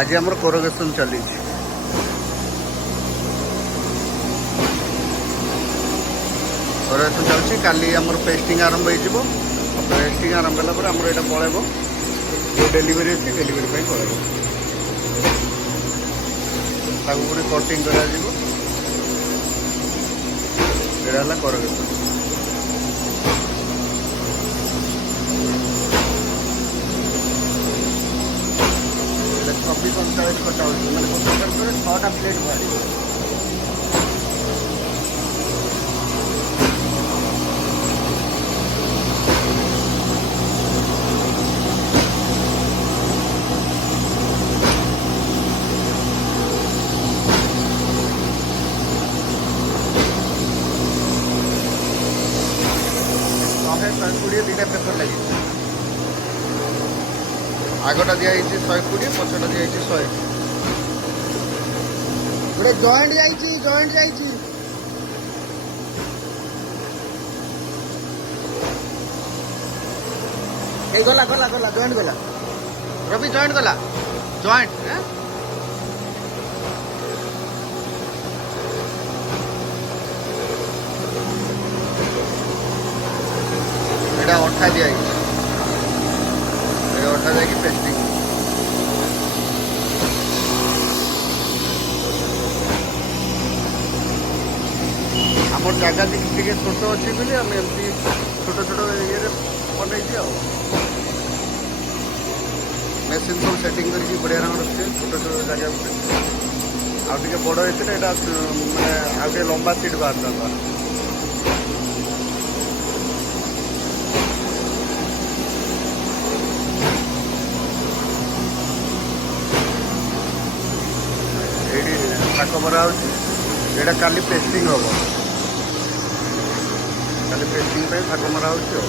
आज आम कोरगेसन चली कोरगेसन चलती काली आम पेस्टिंग आरंभ हो पेस्टिंग आरंभ होगा आमर यहाँ पलैब जो डेलीवरी अच्छी डेलीवरी पलैब पुणी कटिंग करा कोरगेसन छब्बीस 39 कटा मैंने गोटे 6टा प्लेट बाहर शहे 120 दुटा पेपर लगे आगटा दिखाई 120 पछटा दिखाई 100 गोटे जॉइंट जाइए गला गला गला जॉइंट गला रवि जॉइंट गला जॉइंट एटा अठा दिखाई अठा जाकि पेस्टिंग आम जगह टे छोट अच्छी बोली आम एमती छोट छोट ये बनई मेसीन सब सेटिंग करके बढ़िया रखे छोट छोट जगह आगे बड़ होते मैंने आगे लंबा सीट बाहर था ठाक मरा होटा काली पेस्टिंग हम काली पेस्टिंग ठाक मरा हो।